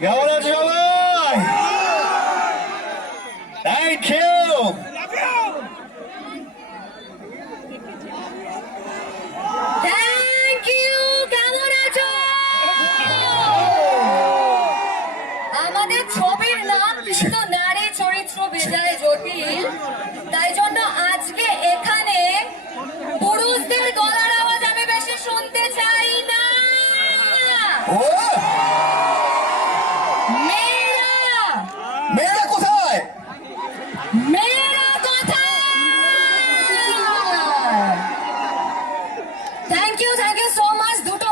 কেমন আছে সবাই? Thank you. Thank you. কেমন আছো? আমাদের ছবির নাম কিন্তু নারী চরিত্র বেজায় জটিল, তাই জন্য আজকে এখানে পুরুষদের গলার আওয়াজ আমি বেশি শুনতে চাই না। মেয়েরা মেয়েরা কোথায়? মেয়েরা কোথায়? Thank you so much. দুটো